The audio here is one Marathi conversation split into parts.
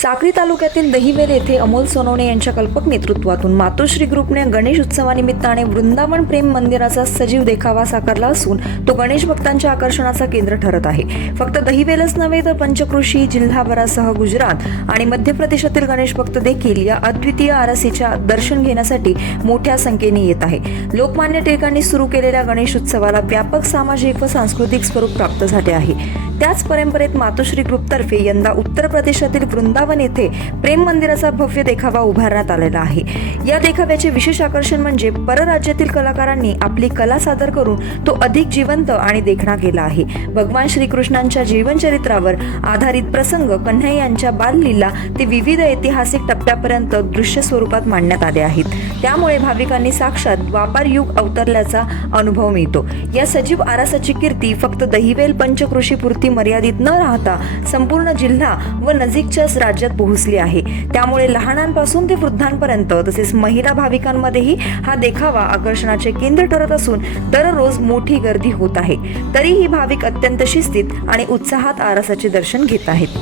साक्री तालुक्यातील दहिवेल येथे अमोल सोनवणे यांच्या कल्पक नेतृत्वातून मातोश्री ग्रुपने गणेश उत्सवानिमित्ताने वृंदावन प्रेम मंदिराचा सजीव देखावा साकारला असून तो गणेश भक्तांच्या आकर्षणाचा केंद्र ठरत आहे. फक्त दहिवेलच नव्हे तर पंचकृषी जिल्हाभरासह गुजरात आणि मध्य प्रदेशातील गणेश भक्त देखील या अद्वितीय आरसीच्या दर्शन घेण्यासाठी मोठ्या संख्येने येत आहे. लोकमान्य टिळकांनी सुरू केलेल्या गणेश उत्सवाला व्यापक सामाजिक व सांस्कृतिक स्वरूप प्राप्त झाले आहे. त्याच परंपरेत मातोश्री ग्रुपतर्फे यंदा उत्तर प्रदेशातील वृंदावन येथे प्रेम मंदिराचा भव्य देखावा उभारण्यात आलेला आहे. या देखाव्याचे विशेष आकर्षण म्हणजे परराज्यातील कलाकारांनी आपली कला सादर करून तो अधिक जिवंत आणि देखणा केला आहे. भगवान श्रीकृष्णांच्या जीवनचरित्रावर आधारित प्रसंग कन्हैया यांच्या बाललीला ते विविध ऐतिहासिक टप्प्यापर्यंत दृश्य स्वरूपात मांडण्यात आले आहेत. त्यामुळे भाविकांनी साक्षात द्वापार युग अवतरल्याचा अनुभव मिळतो. या सजीव आरासाची कीर्ती फक्त दहिवेल पंचकृषी पुरती मर्यादित न राहता संपूर्ण जिल्हा व नजीकच्याच राज्यात पोहोचली आहे. त्यामुळे लहानांपासून ते वृद्धांपर्यंत तसेच महिला भाविकांमध्येही हा देखावा आकर्षणाचे केंद्र ठरत असून दररोज मोठी गर्दी होत आहे. तरीही भाविक अत्यंत शिस्तीत आणि उत्साहात आरासाचे दर्शन घेत आहेत.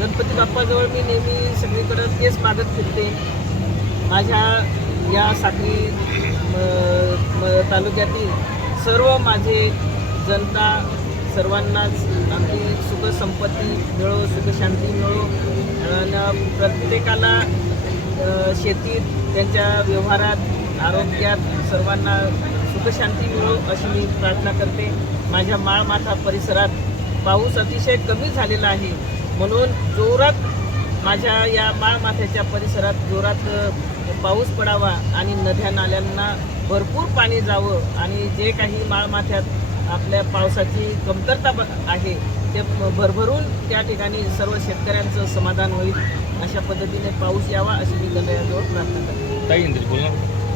गणपती बाप्पाजवळ मी नेहमी सगळीकडे तेच मागत फिरते. माझ्या या साखरी तालुक्यातील सर्व माझे जनता सर्वांनाच आपली सुखसंपत्ती मिळो सुखशांती मिळो. आणि प्रत्येकाला शेतीत त्यांच्या व्यवहारात आरोग्यात सर्वांना सुखशांती मिळो अशी मी प्रार्थना करते. माझ्या माळमाथा परिसरात पाऊस अतिशय कमी झालेला आहे. म्हणून जोरात माझ्या या माळमाथ्याच्या परिसरात जोरात पाऊस पडावा आणि नद्या नाल्यांना भरपूर पाणी जावं आणि जे काही माळमाथ्यात आपल्या पावसाची कमतरता ब- आहे ते भरभरून त्या ठिकाणी सर्व शेतकऱ्यांचं समाधान होईल अशा पद्धतीने पाऊस यावा अशी मी गणयाजवळ प्रार्थना करते.